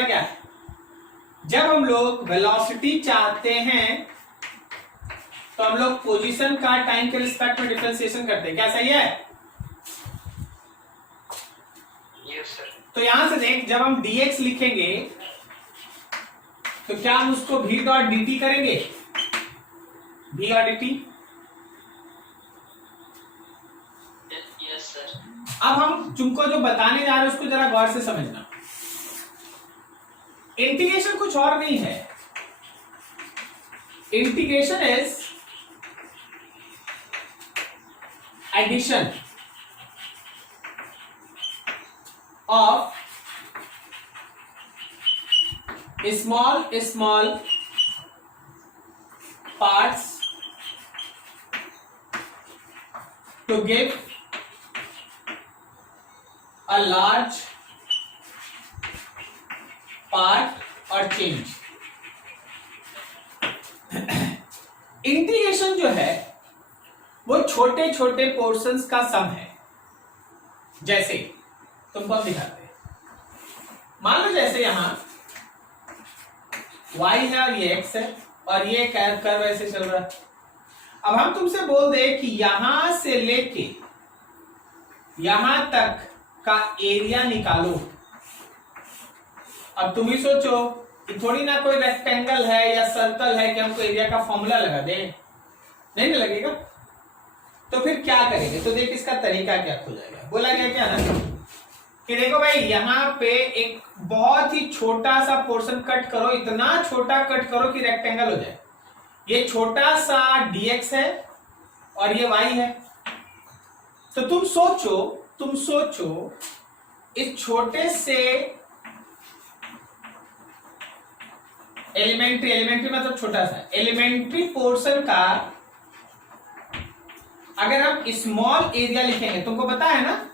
होता क्या है, जब हम लोग वेलोसिटी चाहते हैं तो हम लोग पोजीशन का टाइम के रिस्पेक्ट में डिफरेंशिएशन करते हैं, क्या सही है? Yes sir. तो यहां से देख, जब हम dx लिखेंगे तो क्या हम उसको v डॉट dt करेंगे, v और dt। Yes sir. अब हम तुमको जो बताने जा रहे हैं उसको जरा गौर से समझना। इंटीग्रेशन कुछ और नहीं है, integration is addition of small parts to give a large part or change। Integration जो है वो छोटे छोटे पोर्शंस का सम है। जैसे तुमको हम दिखाते हैं, मान लो जैसे यहां y है और ये x है और ये कर्व ऐसे चल रहा है। अब हम तुमसे बोल दे कि यहां से लेके यहां तक का एरिया निकालो। अब तुम ही सोचो कि थोड़ी ना कोई रेक्टेंगल है या सर्कल है कि हमको एरिया का फॉर्मूला लगा दे, नहीं लगेगा। तो फिर क्या करेंगे, तो देख इसका तरीका क्या हो जाएगा। बोला गया क्या ना कि देखो भाई यहाँ पे एक बहुत ही छोटा सा पोर्शन कट करो, इतना छोटा कट करो कि रेक्टेंगल हो जाए। ये छोटा सा dx है और ये y है। तो तुम सोचो इस छोटे से एलिमेंट्री मतलब छोटा सा एलिमेंट्री पोर्शन का अगर हम स्मॉल एरिया लिखेंगे, तुमको पता है ना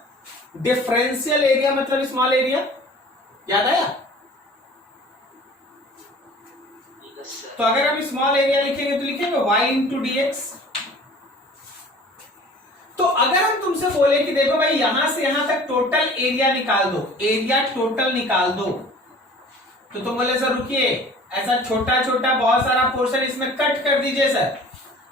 डिफरेंशियल एरिया मतलब स्मॉल एरिया, याद आया? तो अगर हम स्मॉल एरिया लिखेंगे तो लिखेंगे y इंटू dx। तो अगर हम तुमसे बोले कि देखो भाई यहां से यहां तक टोटल एरिया निकाल दो, एरिया टोटल निकाल दो, तो तुम बोले सर रुकिए, ऐसा छोटा छोटा बहुत सारा पोर्शन इसमें कट कर दीजिए सर,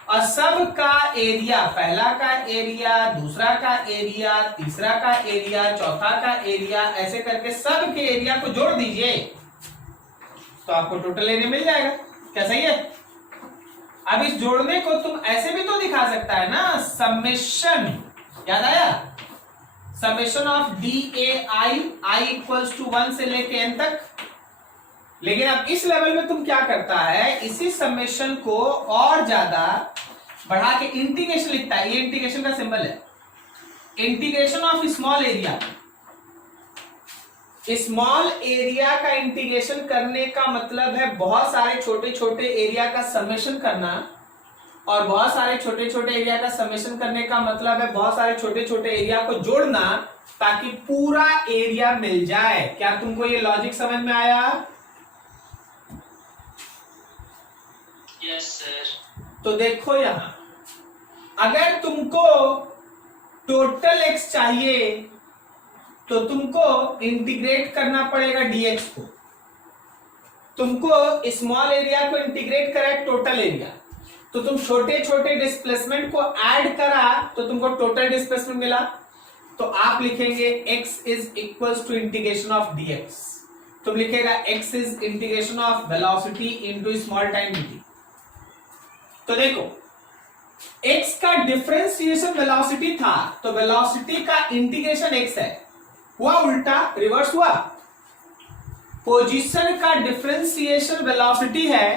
और सब का एरिया, पहला का एरिया, दूसरा का एरिया, तीसरा का एरिया, चौथा का एरिया, ऐसे करके सब के एरिया को जोड़ दीजिए तो आपको टोटल एरिया मिल जाएगा। क्या सही है? अब इस जोड़ने को तुम ऐसे भी तो दिखा सकता है ना, समेशन, याद आया? Summation of DAI i equals to 1 से लेके n तक। लेकिन अब इस लेवल में तुम क्या करता है, इसी समेशन को और ज्यादा बढ़ा के इंटीग्रेशन लिखता है। ये इंटीग्रेशन का सिंबल है, integration of small area. Small area का इंटीग्रेशन करने का मतलब है बहुत सारे छोटे छोटे एरिया का समेशन करना, और बहुत सारे छोटे छोटे एरिया का समेशन करने का मतलब है बहुत सारे छोटे छोटे एरिया को जोड़ना ताकि पूरा एरिया मिल जाए। क्या तुमको ये लॉजिक समझ में आया? Yes sir. तो देखो यहां, अगर तुमको टोटल x चाहिए तो तुमको इंटीग्रेट करना पड़ेगा dx को। तुमको स्मॉल एरिया को इंटीग्रेट करा टोटल एरिया, तो तुम छोटे छोटे डिस्प्लेसमेंट को ऐड करा तो तुमको टोटल डिस्प्लेसमेंट मिला। तो आप लिखेंगे x is equals to integration of dx। तुम लिखेगा x is integration of velocity into small time dt। तो देखो x का डिफरेंशिएशन वेलोसिटी था, तो वेलोसिटी का इंटीग्रेशन x है, हुआ उल्टा, रिवर्स हुआ। पोजीशन का डिफरेंशिएशन वेलोसिटी है,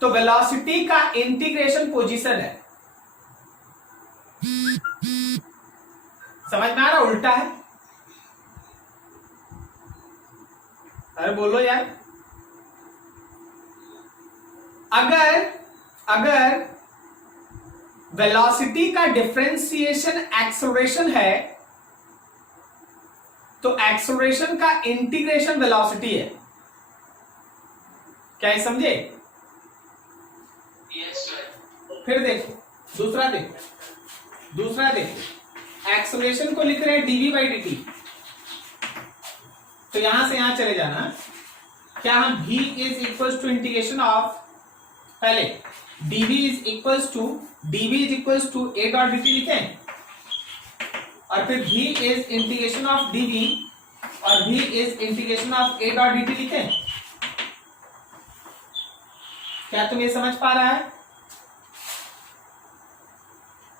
तो वेलोसिटी का इंटीग्रेशन पोजीशन है। समझ में आ रहा? उल्टा है। अरे बोलो यार। अगर वेलोसिटी का डिफरेंशिएशन एक्सेलरेशन है तो एक्सेलरेशन का इंटीग्रेशन वेलोसिटी है। क्या ये समझे? Yes sir. फिर देखो दूसरा देखो एक्सेलरेशन को लिख रहे हैं dv बाई dt, तो यहां से यहां चले जाना। क्या हम v is equal to integration of, पहले dv is equal to a dot dt लिखें, और फिर v is integration of dv और v is integration of a dot dt लिखें। क्या तुम ये समझ पा रहा है?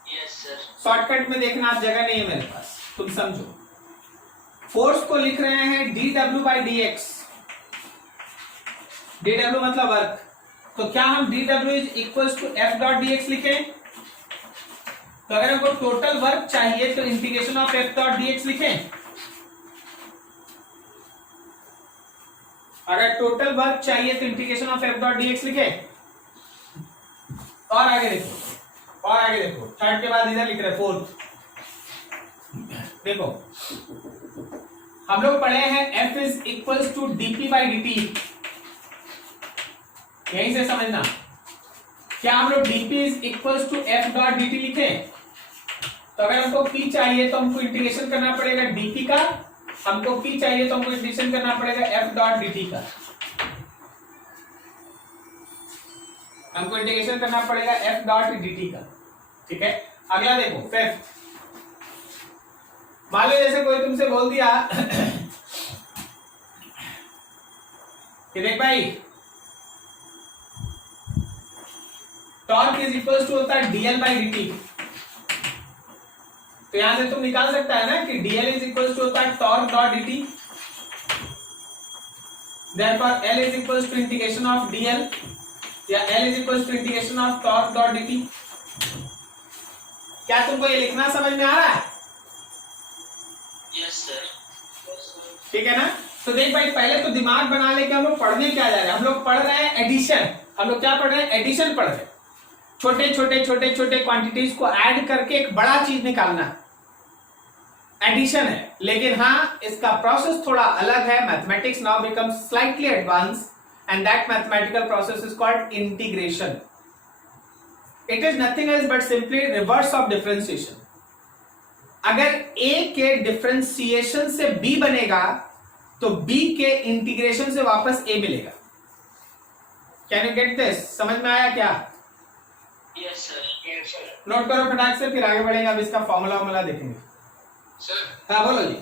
Yes sir. शॉर्टकट में देखना, आप जगह नहीं है मेरे पास, तुम समझो। फोर्स को लिख रहे हैं dw बाई dx, dw मतलब वर्क, तो क्या हम dw is equal to f dot dx लिखें? तो अगर हमको टोटल वर्क चाहिए तो integration of f dot dx लिखें। अगर टोटल वर्क चाहिए तो integration of f dot dx लिखें। और आगे देखो, और आगे देखो, थर्ड के बाद इधर लिख रहे फोर्थ। देखो हम लोग पढ़े हैं f is equal to dp by dt, यहीं से समझना। क्या हम लोग dp is equal to f dot dt लिखे? तो अगर हमको p चाहिए तो हमको इंटीग्रेशन करना पड़ेगा dp का, हमको p चाहिए तो हमको इंटीग्रेशन करना पड़ेगा f डॉट dt का, हमको इंटीग्रेशन करना पड़ेगा f डॉट dt का। ठीक है, अगला देखो फिफ्थ। मान लो जैसे कोई तुमसे बोल दिया कि देख भाई टॉर्क इज इक्वल टू होता है dl बाई dt, तो यहां से तुम निकाल सकता है ना कि dl इज इक्वल टू होता है torque dot dt, therefore l is equal to integration of dl या l is equal to integration of torque dot dt। क्या तुमको ये लिखना समझ में आ रहा है? Yes sir. ठीक है ना? तो देख भाई, पहले तो दिमाग बना ले कि हम लोग पढ़ने क्या जा रहे हैं। हम लोग पढ़ रहे हैं एडिशन। हम लोग क्या पढ़ रहे हैं? एडिशन पढ़ रहे हैं। छोटे छोटे छोटे छोटे क्वांटिटीज को ऐड करके एक बड़ा चीज निकालना एडिशन है। लेकिन हाँ, इसका प्रोसेस थोड़ा अलग है। Mathematics now becomes slightly advance and that mathematical process is called integration. It is nothing else but simply reverse of differentiation. अगर a के डिफरेंशिएशन से b बनेगा तो b के इंटीग्रेशन से वापस a मिलेगा। Can you get this? समझ में आया क्या? Yes sir. Yes sir. Note करो फटाक से, फिर आगे बढ़ेंगे। अब इसका फॉर्मूला देखेंगे। सर हाँ बोलो जी।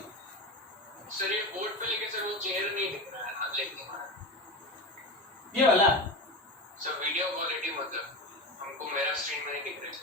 सर ये बोर्ड पे लेके सर वो चेहरा नहीं दिख रहा है ना, लिखने में ये वाला सर वीडियो क्वालिटी मतलब हमको मेरा स्क्रीन में नहीं दिख रहा है।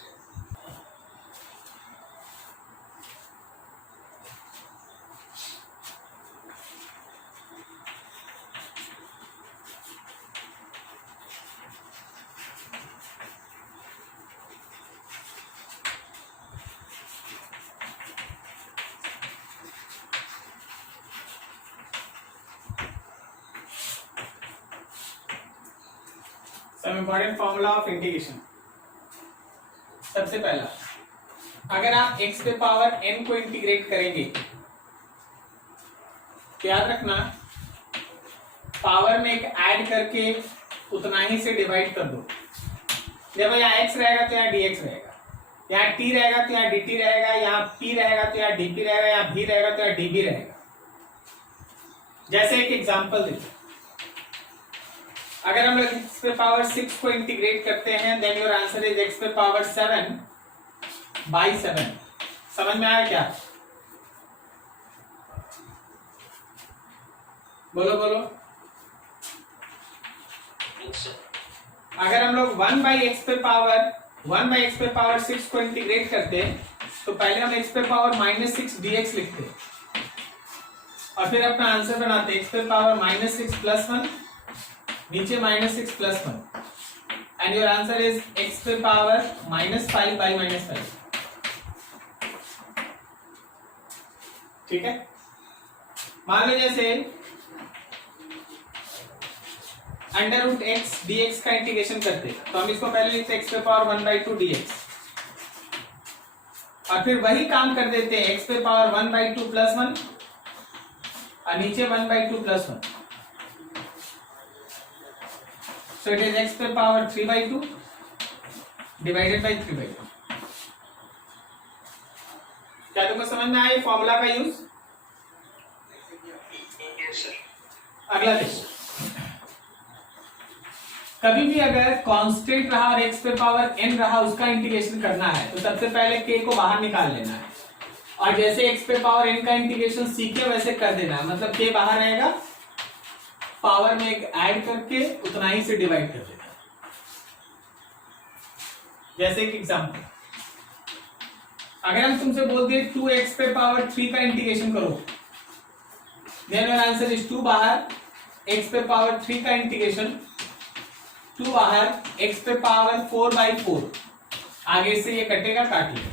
Some important formula of integration. सबसे पहला, अगर आप x पे पावर n को इंटीग्रेट करेंगे तो याद रखना पावर में एक ऐड करके उतना ही से डिवाइड कर दो। देखो यहाँ x रहेगा तो यहाँ dx रहेगा, यहाँ t रहेगा तो यहाँ dt रहेगा, यहाँ p रहेगा तो यहाँ dp रहेगा, यहाँ v रहेगा तो यहाँ db रहेगा। जैसे एक एग्जांपल देखो, अगर हम लोग x पे पावर 6 को इंटीग्रेट करते हैं then your answer is x पे पावर 7 बाई 7। समझ में आया क्या? बोलो बोलो। Yes sir. अगर हम लोग 1 बाई एक्स पे पावर 6 को इंटीग्रेट करते तो पहले हम x पे पावर -6 dx लिखते और फिर अपना आंसर बनाते x पे पावर -6 प्लस 1, नीचे -6 plus 1 and your answer is x पे पावर -5 बाई -5। ठीक है, मान लो जैसे अंडर रूट एक्स dx का इंटीग्रेशन करते तो हम इसको पहले लिखते x पे पावर 1/2 dx और फिर वही काम कर देते x पे पावर 1/2 प्लस 1 और नीचे 1/2 plus 1। So it is x पे पावर 3/2 डिवाइडेड बाई 3/2। क्या तुमको समझ में आया फॉर्मूला का यूज? Yes, sir. अगला देखो, कभी भी अगर कांस्टेंट रहा और x पे पावर n रहा उसका इंटीग्रेशन करना है तो सबसे पहले k को बाहर निकाल लेना है, और जैसे x पे पावर n का इंटीग्रेशन सीखे वैसे कर देना है, मतलब k बाहर रहेगा, पावर में एक ऐड करके उतना ही से डिवाइड कर देना है। जैसे एक एग्जांपल, अगर हम तुमसे बोल दिए 2x पे पावर 3 का इंटीग्रेशन करो, देन योर आंसर इज 2 बाहर, x पे पावर 3 का इंटीग्रेशन 2 बाहर, x पे पावर 4/4, आगे से ये कटेगा, काट लिया।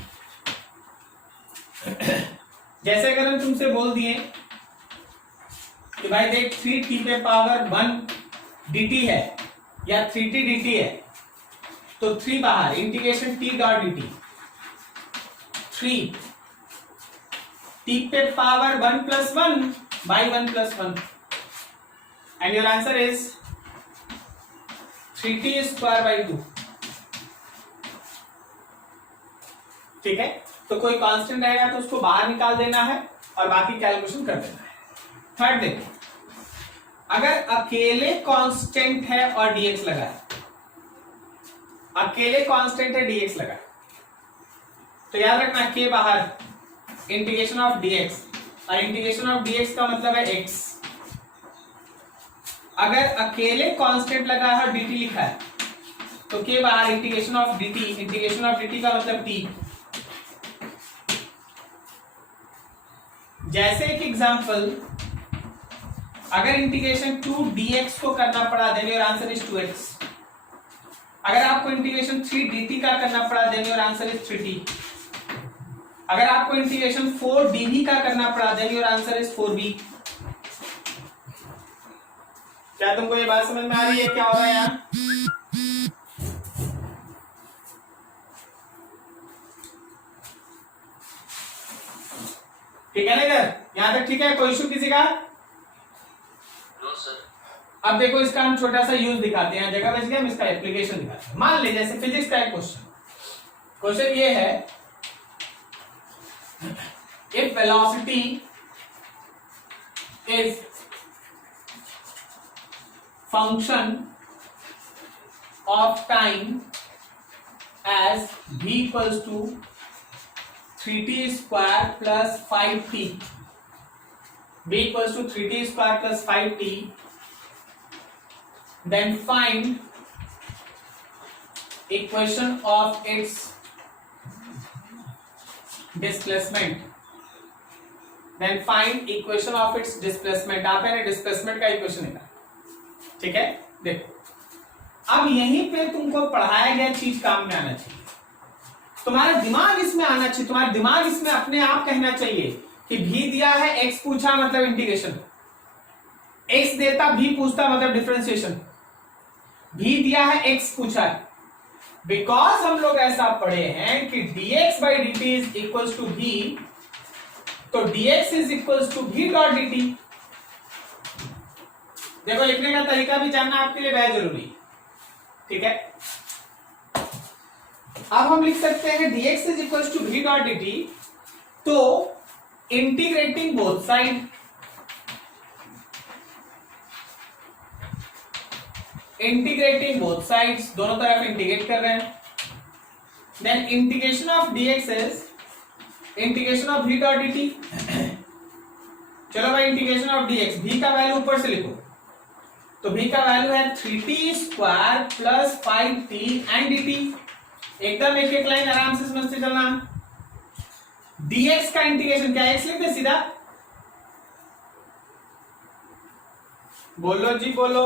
जैसे अगर हम तुमसे बोल दिए कि भाई देख 3t पे पावर 1 dt है या 3t dt है, तो 3 बाहर, integration t dot dt, 3 t पे power 1 + 1 by 1 + 1, and your answer is 3t²/2। ठीक है, तो कोई कांस्टेंट रहेगा तो उसको बाहर निकाल देना है और बाकी कैलकुलेशन कर देना है। थर्ड देखो, अगर अकेले कांस्टेंट है और dx लगा है, अकेले कांस्टेंट है dx लगा है, तो याद रखना k बाहर, इंटीग्रेशन ऑफ dx, और इंटीग्रेशन ऑफ dx का मतलब है x। अगर अकेले कांस्टेंट लगा है और dt लिखा है तो k बाहर, integration of dt, integration of dt का मतलब t। जैसे एक एग्जांपल, अगर इंटीग्रेशन 2 dx को करना पड़ा, then your answer is 2x। अगर आपको इंटीग्रेशन 3 dt का करना पड़ा, then your answer is 3t। अगर आपको इंटीग्रेशन 4 dv का करना पड़ा, then your answer is 4b। क्या तुमको ये बात समझ में आ रही है क्या हो रहा है यहाँ? ठीक है ना इधर, यहां तक ठीक है? कोई इशू किसी का? No sir. अब देखो इसका हम छोटा सा यूज दिखाते हैं, जगह बच गया, हम इसका एप्लीकेशन दिखाते हैं। मान ले जैसे फिजिक्स का एक क्वेश्चन ये है, if velocity is function of time as v equals to 3t² plus 5t, v equals to 3t² plus 5t, then find equation of its displacement, then find equation of its displacement। आप है displacement का equation निकाल, ठीक है? देखो अब यहीं पे तुमको पढ़ाया गया चीज काम में आना चाहिए, तुम्हारा दिमाग इसमें आना चाहिए, तुम्हारा दिमाग इसमें अपने आप कहना चाहिए कि भी दिया है, x पूछा मतलब इंटीग्रेशन, x देता भी पूछता मतलब डिफरेंशिएशन, भी दिया है x पूछा है, बिकॉज हम लोग ऐसा पढ़े हैं कि dx/dt is equals to v, तो dx is equals to v dot dt। देखो लिखने का तरीका भी जानना आपके लिए बहुत जरूरी है, ठीक है? अब हम लिख सकते हैं dx is equals to v dot dt, तो integrating both side, integrating both sides, दोनों तरफ इंटीग्रेट कर रहे हैं, then integration of dx is integration of v dot dt। चलो भाई इंटीग्रेशन ऑफ dx, v का वैल्यू ऊपर से लिखो, तो v का वैल्यू है 3t² plus 5t and dt। एकदम एक एक लाइन आराम से समझते चलना। dx का इंटीग्रेशन क्या है, x लिख दे सीधा, बोलो जी बोलो,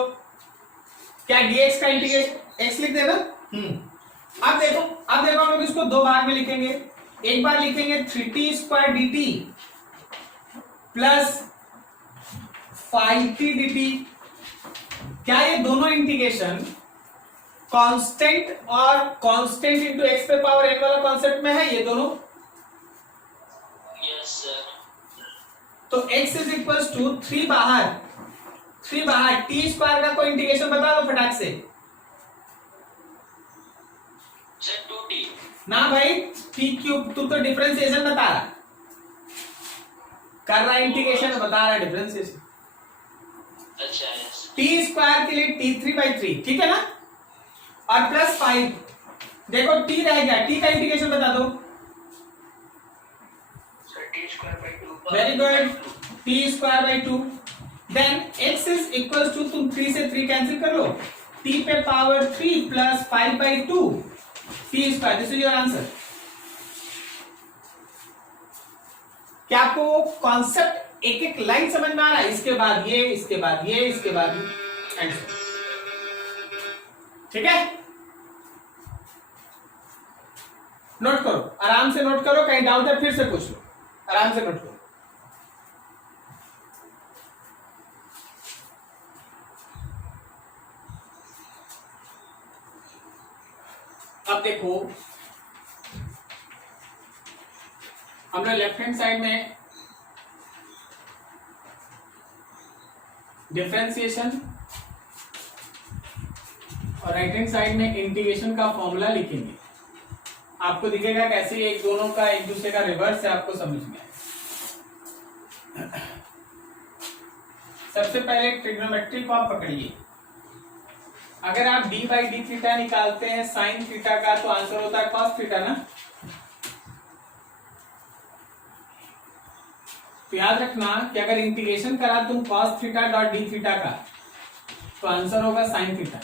क्या dx का इंटीग्रेशन x लिख देना? अब देखो हम लोग इसको दो भाग में लिखेंगे, एक बार लिखेंगे 3t² dt plus 5t dt। क्या ये दोनों इंटीग्रेशन कांस्टेंट और कांस्टेंट इनटू x पे पावर n वाला कॉन्सेप्ट में है ये दोनों? Yes sir. तो x इज इक्वल्स टू 3 बाहर t² का कोई इंटीग्रेशन बता दो फटाक से। Sir 2t। ना भाई t³ तू तो डिफरेंशिएशन बता रहा, कर रहा इंटीग्रेशन, बता रहा डिफरेंशिएशन। टी स्क्वायर के लिए t3/3, ठीक है ना, और प्लस 5, देखो t रह गया, t का इंटीग्रेशन बता दो। Sir t square by 2 very good, t square by 2, then x is equal to, तुम 3 से 3 कैंसिल कर लो, t पे power 3 plus 5/2 t square, this is your answer. क्या आपको वो कॉन्सेप्ट एक एक लाइन समझ में आ रहा है? इसके बाद ये, इसके बाद ये, इसके बाद एंड, ठीक है, नोट करो, आराम से नोट करो, कहीं डाउट है फिर से पूछ लो, आराम से नोट करो। अब देखो, हमने लेफ्ट हैंड साइड में डिफरेंशिएशन और राइट हैंड साइड में इंटीग्रेशन का फॉर्मूला लिखेंगे। आपको दिखेगा कैसे एक दोनों का एक दूसरे का रिवर्स है, आपको समझ में आए। सबसे पहले ट्रिग्नोमेट्री को आप पकड़िए। अगर आप d बाई डी थीटा निकालते हैं साइन थीटा का, तो आंसर होता है कॉस थीटा ना। तो याद रखना कि अगर इंटीग्रेशन करा तुम cos theta dot d theta का, तो आंसर होगा साइन थीटा।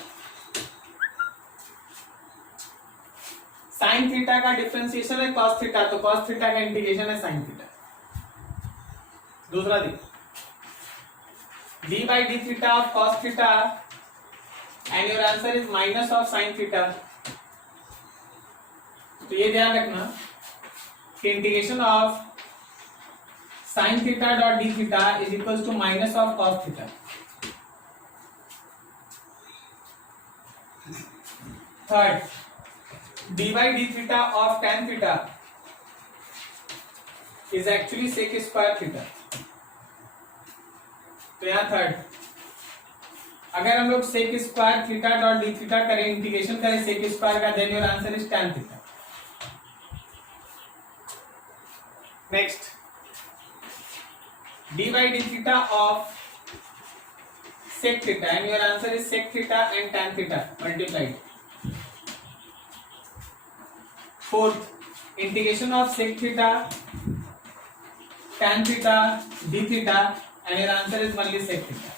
साइन थीटा का डिफरेंशिएशन है कॉस थीटा, तो कॉस थीटा का इंटीग्रेशन है साइन थीटा। दूसरा देखो, d बाई d theta of cos theta and your answer is minus of sine theta. तो ये ध्यान रखना कि integration of sine theta dot d theta is equal to minus of cos theta. Third, d by d theta of tan theta is actually sec square theta। तो यहाँ third, अगर हम लोग sec square theta dot d theta करें, integration करें sec square का, then your answer is tan theta। Next, d by d theta of sec theta and your answer is sec theta and tan theta multiplied। Fourth, integration of sec theta tan theta d theta and your answer is only sec theta.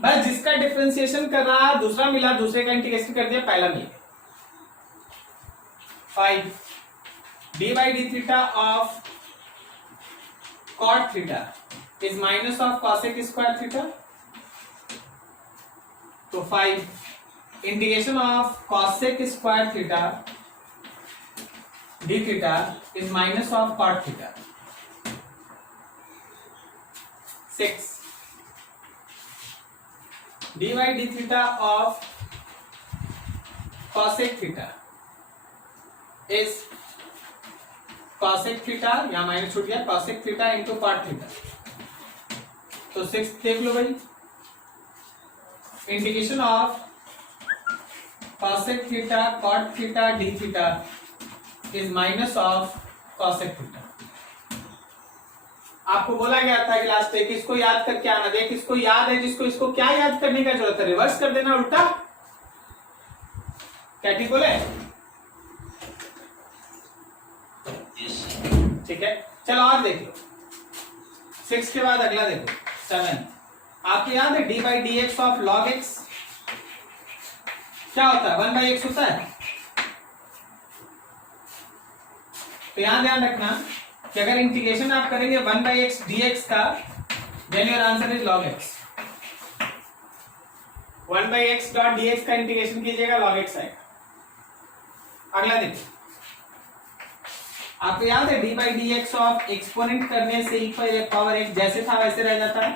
बस जिसका differentiation कर रहा, दूसरा मिला, दूसरे का integration कर दिया, पहला मिला। 5, d by d theta of cot theta is minus of cosec square theta. तो 5, integration of cosec square theta d theta is minus of cot theta। 6, d by d theta of cosec theta is cosec theta, यहाँ minus छूट गया, cosec theta into cot theta। तो 6 देख लो भाई, integration of cosec theta cot theta d theta is minus of cosec theta। आपको बोला गया था क्लास में कि इसको याद करके आना। देख, इसको याद है जिसको, इसको क्या याद करने का जरूरत है, रिवर्स कर देना उल्टा। क्या ठीक बोले? ठीक है, चलो और देख लो। 6 के बाद अगला देखो, 7। आपको याद है d बाई D x of log x क्या होता है? 1/x होता है। तो यहां ध्यान रखना कि अगर इंटीग्रेशन आप करेंगे 1/x dx का, then your answer is log x। 1/x dot dx का इंटीग्रेशन कीजिएगा, log x आएगा। अगला देखिए, आपको याद है d बाई डी एक्स ऑफ एक्सपोनेंट करने से e पावर x जैसे था वैसे रह जाता है।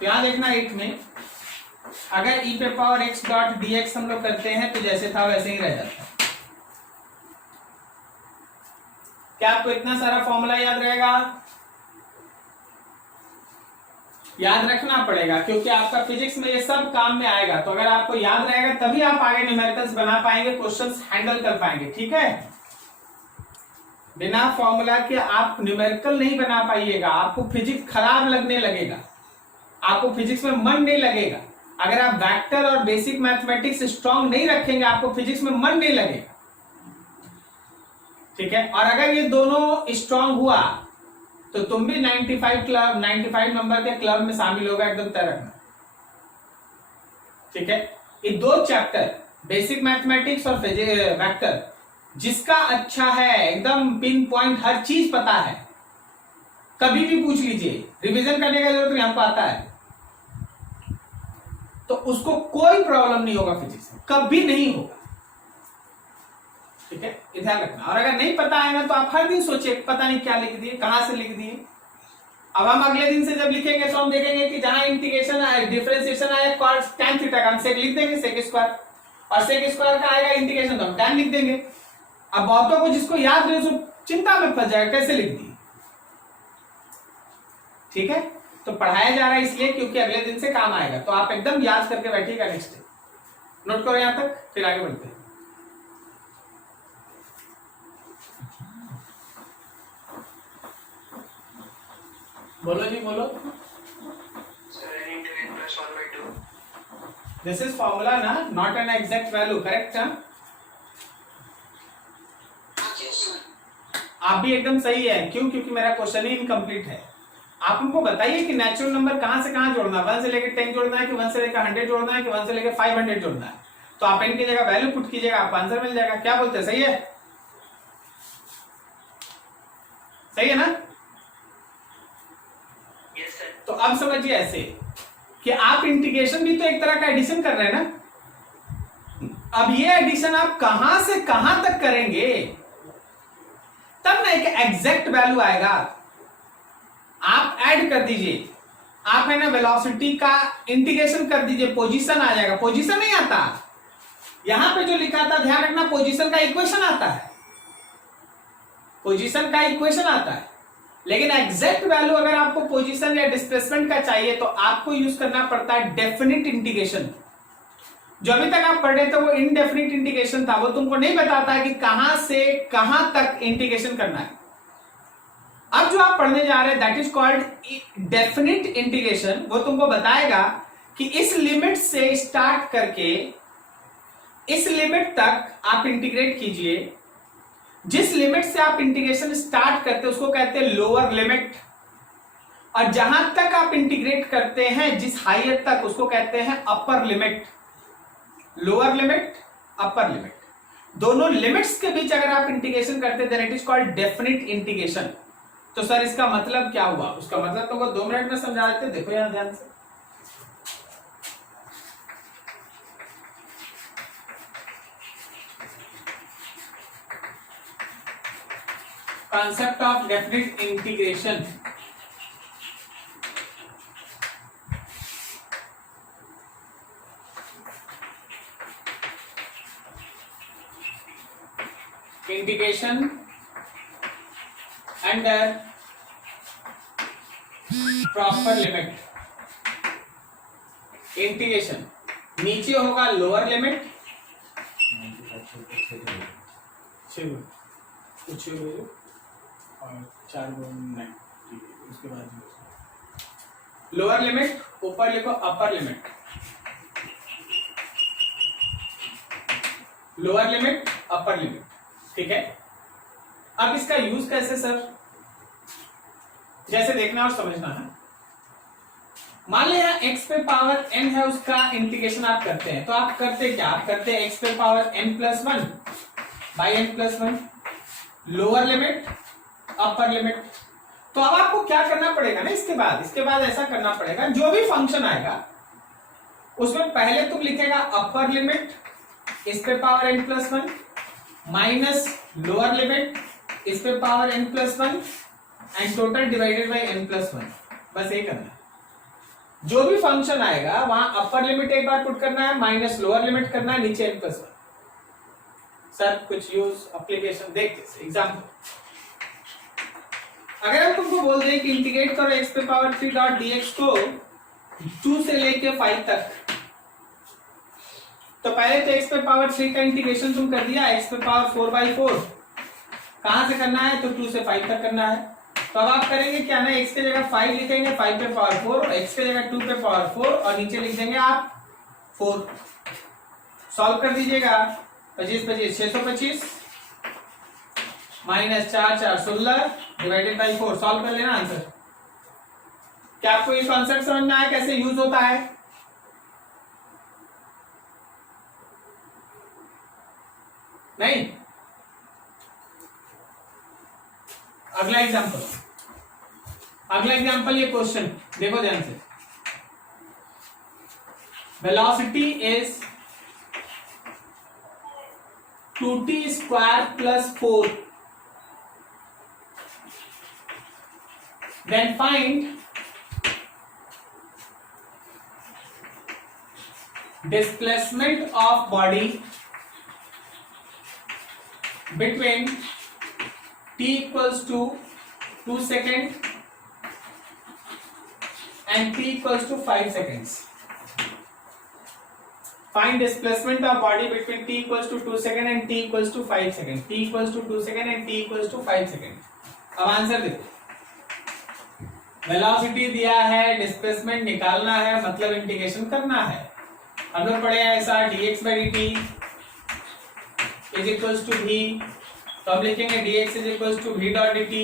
तो यहां देखना 8 में, अगर e पे पावर x डॉट dx हम लोग करते हैं तो जैसे था वैसे ही रह जाता है। क्या आपको इतना सारा फॉर्मूला याद रहेगा? याद रखना पड़ेगा, क्योंकि आपका फिजिक्स में ये सब काम में आएगा। तो अगर आपको याद रहेगा तभी आप आगे न्यूमेरिकल्स बना पाएंगे, क्वेश्चंस हैंडल कर पाएंगे, ठीक है। बिना फॉर्मूला के आप न्यूमेरिकल नहीं बना पाइएगा, आपको फिजिक्स खराब लगने लगेगा। आपको फिजिक्स में मन नहीं लगेगा। अगर आप वेक्टर और बेसिक मैथमेटिक्स स्ट्रांग नहीं रखेंगे आपको फिजिक्स में मन नहीं लगेगा, ठीक है। और अगर ये दोनों स्ट्रांग हुआ तो तुम भी 95 नंबर के क्लब में शामिल होगा, एकदम तय रखना, ठीक है। ये दो चैप्टर बेसिक मैथमेटिक्स और वेक्टर, जिसका अच्छा है एकदम पिन पॉइंट हर चीज पता है, कभी भी पूछ लीजिए, रिवीजन करने का जरूरत नहीं, हमको आता है, तो उसको कोई प्रॉब्लम नहीं होगा फिजिक्स में, कभी नहीं होगा, ठीक है। ध्यान रखना। और अगर नहीं पता है ना तो आप हर दिन सोचिए पता नहीं क्या लिख दिए, कहां से लिख दिए। अब हम अगले दिन से जब लिखेंगे तो हम देखेंगे कि जहां इंटीग्रेशन आया, डिफरेंशिएशन आया cos tan थीटा का हम सेक लिख देंगे, सेक स्क्वायर, और सेक स्क्वायर का आएगा इंटीग्रेशन तो हम tan लिख देंगे। अब बहुतों को जिसको याद नहीं उसको चिंता में फंस जाएगा कैसे लिख दिए, ठीक है। तो पढ़ाया जा रहा है इसलिए क्योंकि अगले दिन से काम आएगा, तो आप एकदम याद करके बैठिएगा। नेक्स्ट नोट करो यहां तक, फिर आगे बढ़ते हैं। बोलो जी बोलो। Sir, I need to n plus 1 by 2. This is formula ना, not an exact value, correct है। आप भी एकदम सही है, क्यों? क्योंकि मेरा क्वेश्चन ही इनकम्प्लीट है। आप हमको बताइए कि नेचुरल नंबर कहां से कहां जोड़ना है, 1 से लेकर 10 जोड़ना है कि 1 से लेकर 100 जोड़ना है कि 1 से लेकर 500 जोड़ना है। तो आप इनकी जगह वैल्यू पुट कीजिएगा, आपको आंसर मिल जाएगा। क्या बोलते हैं, सही है? सही है ना? Yes, sir. तो अब समझिए ऐसे कि आप इंटीग्रेशन भी तो एक तरह का एडिशन कर रहे हैं ना। अब ये एडिशन आप कहां से कहां तक करेंगे तब ना एक एग्जैक्ट वैल्यू आएगा। आप ऐड कर दीजिए, आप है ना वेलोसिटी का इंटीग्रेशन कर दीजिए, पोजीशन आ जाएगा। पोजीशन नहीं आता, यहां पे जो लिखा था ध्यान रखना, पोजीशन का इक्वेशन आता है, पोजीशन का इक्वेशन आता है। लेकिन एग्जैक्ट वैल्यू अगर आपको पोजीशन या डिस्प्लेसमेंट का चाहिए तो आपको यूज करना पड़ता है डेफिनिट इंटीग्रेशन। जो अभी तक आप पढ़ रहे थे वो इनडेफिनिट इंटीग्रेशन था, वो तुमको नहीं बताता है कि कहां से कहां तक इंटीग्रेशन करना है। अब जो आप पढ़ने जा रहे हैं that is called definite integration. वो तुमको बताएगा कि इस लिमिट से स्टार्ट करके इस लिमिट तक आप इंटीग्रेट कीजिए। जिस लिमिट से आप इंटीग्रेशन स्टार्ट करते हैं उसको कहते हैं लोअर लिमिट, और जहां तक आप इंटीग्रेट करते हैं जिस हायर तक उसको कहते हैं upper limit. Lower limit, upper limit, दोनों लिमिट्स के बीच अगर आप इंटीग्रेशन करते हैं then it is called definite integration. तो सर इसका मतलब क्या हुआ? उसका मतलब तुमको 2 मिनट में समझा देते। देखो यहां ध्यान से, concept of definite integration। Integration under proper limit. Integration नीचे होगा लोअर लिमिट, कुछ और 4 उसके बाद लोअर लिमिट, ऊपर लिखो अपर limit, lower limit upper limit, ठीक है। अब इसका यूज कैसे सर? जैसे देखना और समझना है। मान लिया x पे पावर n है, उसका इंटीग्रेशन आप करते हैं, तो आप करते क्या? आप करते हैं x पे power n plus 1 by n plus 1, lower limit upper limit. तो अब आपको क्या करना पड़ेगा ना, इसके बाद ऐसा करना पड़ेगा, जो भी फंक्शन आएगा उसमें पहले तुम लिखेगा अपर लिमिट इस पे power n plus 1 minus lower limit इस पे power n plus 1 and total divided by n plus 1। बस ये करना है। जो भी फंक्शन आएगा वहां अपर लिमिट एक बार पुट करना है, माइनस लोअर लिमिट करना है, नीचे n प्लस 1। सर कुछ यूज एप्लीकेशन देखते एग्जाम्पल। अगर हम तुमको बोल दें कि इंटीग्रेट करो x पे पावर 3 डॉट dx को 2 से लेके 5 तक, तो पहले तो x पे पावर 3 का इंटीग्रेशन तुम कर दिया, x पे पावर 4/4 कहां से करना है? तो 2 से 5 तक करना है। तो अब आप करेंगे क्या ना, x के जगह 5 लिखेंगे, 5 पे पावर 4, और x के जगह 2 पे पावर 4, और नीचे लिख देंगे आप 4। सॉल्व कर दीजिएगा। 25 25 625 माइनस 4 4 16 डिवाइडेड बाई 4। सॉल्व कर लेना आंसर। क्या आपको ये कॉन्सेप्ट समझ में आया कैसे यूज होता है? नहीं? अगला एग्जांपल, ये क्वेश्चन देखो ध्यान से। Velocity is 2t square plus 4, then find displacement of body between t equals to 2 seconds and t equals to 5 seconds. Find displacement of body between t equals to 2 seconds and t equals to 5 seconds. t equals to 2 seconds and t equals to 5 seconds. अब answer देखो। Velocity दिया है, displacement निकालना है, मतलब integration करना है। हम लोग पढ़े हैं ऐसा dx by dt is equals to v, तो हम लिखेंगे dx is equals to v dot dt।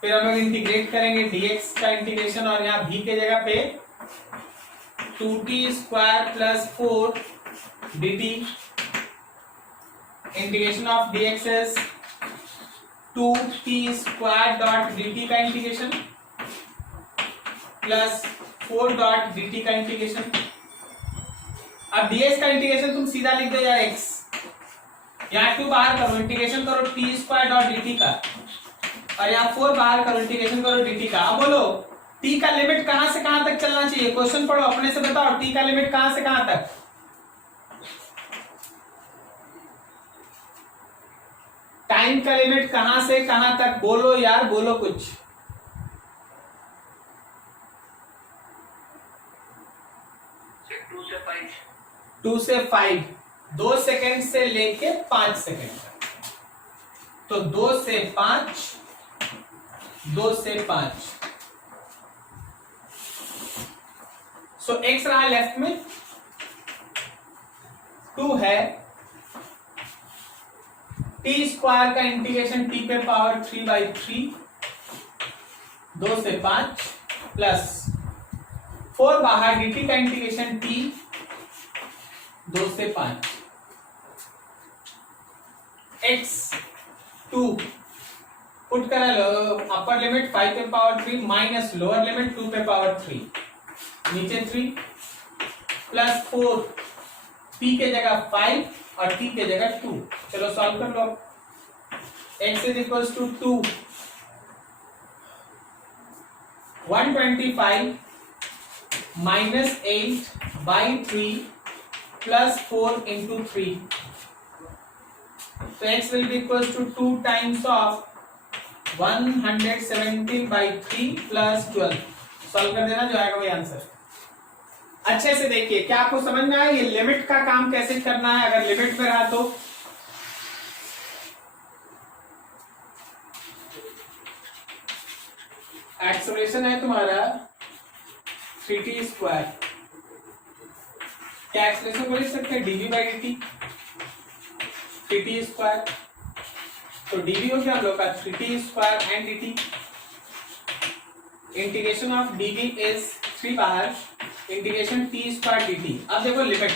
फिर हम लोग इंटीग्रेट करेंगे dx का इंटीग्रेशन, और यहाँ v के जगह पे 2t square plus 4 dt, integration of dx is 2t square dot dt का इंटीग्रेशन प्लस 4 डॉट dt का इंटीग्रेशन। अब ds का इंटीग्रेशन तुम सीधा लिख दो यार x, यहाँ 2 बाहर करो, इंटीग्रेशन करो t स्क्वायर डॉट dt का, और यहाँ 4 बाहर करो, इंटीग्रेशन करो dt का। अब बोलो t का लिमिट कहां से कहां तक चलना चाहिए? क्वेश्चन पढ़ो, अपने से बताओ t का लिमिट कहां से कहां तक? टाइम का लिमिट कहां से कहां तक? बोलो यार, बोलो कुछ। 2 से 5, 2 सेकंड से लेके 5 सेकंड तक। तो 2 से 5, 2 से 5। सो x रहा लेफ्ट में, 2 है, t स्क्वायर का इंटीग्रेशन t पे पावर 3/3, 2 से 5 प्लस 4 बाहर dt का इंटीग्रेशन t 2 से 5 x 2 पुट करा लो, अपर लिमिट 5 पे पावर 3 माइनस लोअर लिमिट 2 पे पावर 3, नीचे 3 प्लस 4 p के जगह 5 और t के जगह 2। चलो सॉल्व कर लो। x is equals to 2, 125 minus 8/3 plus 4 into 3, तो x will be equals to 2 times of 170/3 plus 12। Solve कर देना, जो आएगा वही आंसर। अच्छे से देखिए, क्या आपको समझ में आया ये लिमिट का काम कैसे करना है? अगर लिमिट में रहा तो एक्सेलरेशन है तुम्हारा 3t स्क्वायर, क्या एक्सेलरेशन को लिख सकते हैं dv by dt 3t square, तो dv हो गया हम लोग का 3t square and dt। Integration of dv is 3 बाहर, इंटीग्रेशन t स्क्वायर dt। अब देखो लिमिट,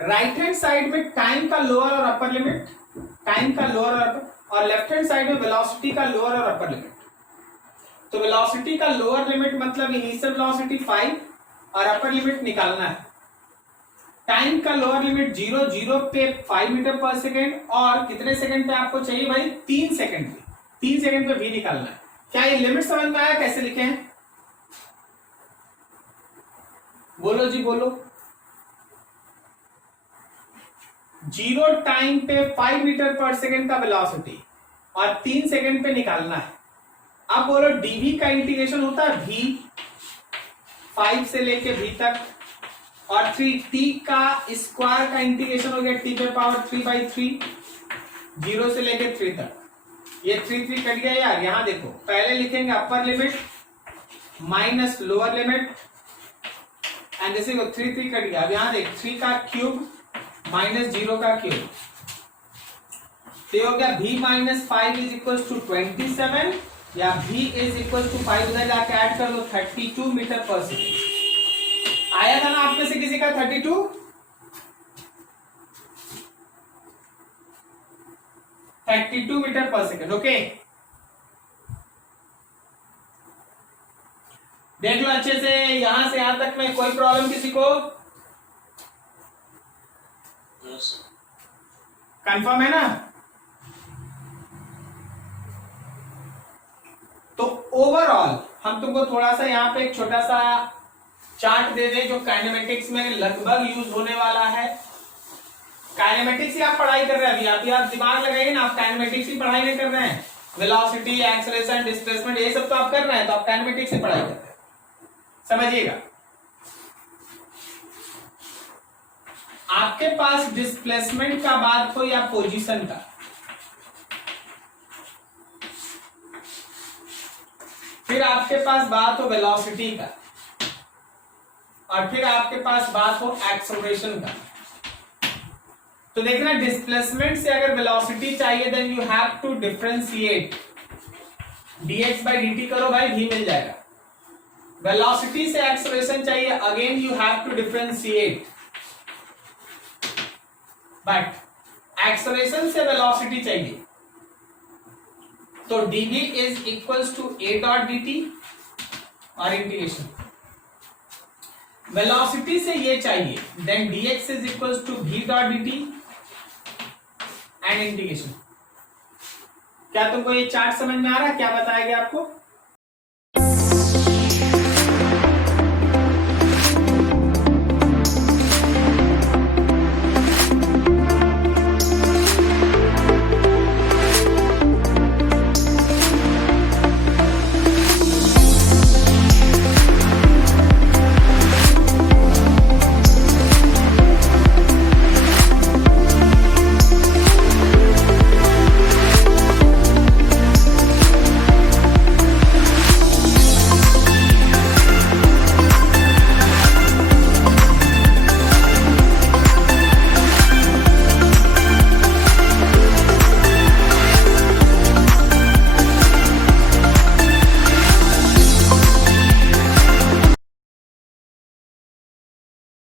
राइट हैंड साइड में टाइम का लोअर और अपर लिमिट, टाइम का लोअर और अपर, और लेफ्ट हैंड साइड में वेलोसिटी का लोअर और अपर लिमिट। तो वेलोसिटी का लोअर लिमिट मतलब इनिशियल वेलोसिटी 5 और अपर लिमिट निकालना है। टाइम का लोअर लिमिट 0 पे 5 मीटर पर सेकेंड, और कितने सेकंड पे आपको चाहिए भाई? 3 सेकंड पे, 3 सेकंड पे भी निकालना है। क्या ये लिमिट समझ में आया कैसे लिखे हैं? बोलो जी बोलो। 0 टाइम पे 5 मीटर पर सेकेंड का वेलोसिटी और 3 सेकंड पे निकालना है। अब बोलो dv का इंटीग्रेशन होता है v, 5 से लेके v तक, और 3t का स्क्वायर का इंटीग्रेशन हो गया t पे पावर 3/3, 0 से लेके 3 तक। ये 3 3 कट गया यार। यहां देखो पहले लिखेंगे upper limit minus lower limit and जैसे 3 3 कट गया। अब यहां देख 3 का क्यूब माइनस 0 का क्यूब, तो ये हो गया v minus 5 is equal to 27 या v इज इक्वल टू 5 उधर जाके ऐड कर लो 32 मीटर पर सेकेंड। आया था ना आप में से किसी का 32? 32 मीटर पर सेकेंड। ओके देख लो अच्छे से, यहां से यहां तक में कोई प्रॉब्लम किसी को? No sir. कंफर्म है ना? तो ओवरऑल हम तुमको थोड़ा सा यहाँ पे एक छोटा सा चार्ट दे दें जो काइनेमेटिक्स में लगभग यूज होने वाला है। काइनेमेटिक्स ही आप पढ़ाई कर रहे हैं अभी आप दिमाग लगाइए ना, आप काइनेमेटिक्स ही पढ़ाई नहीं कर रहे हैं। वेलोसिटी, एक्सेलरेशन, डिस्प्लेसमेंट ये सब तो आप कर रहे हैं, तो आप काइनेमेटिक्स ही पढ़ाई कर रहे हैं, समझिएगा। आपके पास डिस्प्लेसमेंट का बात हो या पोजीशन का, फिर आपके पास बात हो वेलोसिटी का, और फिर आपके पास बात हो एक्सेलरेशन का। तो देखना डिस्प्लेसमेंट से अगर वेलोसिटी चाहिए then you have to differentiate, dx by dt करो भाई, v मिल जाएगा। वेलोसिटी से एक्सेलरेशन चाहिए, again you have to differentiate, but acceleration से वेलोसिटी चाहिए तो dv is equals to a dot dt और इंटीग्रेशन। वेलोसिटी से ये चाहिए then dx is equals to v dot dt and integration. क्या तुमको ये चार्ट समझ में आ रहा है? क्या बताया गया आपको?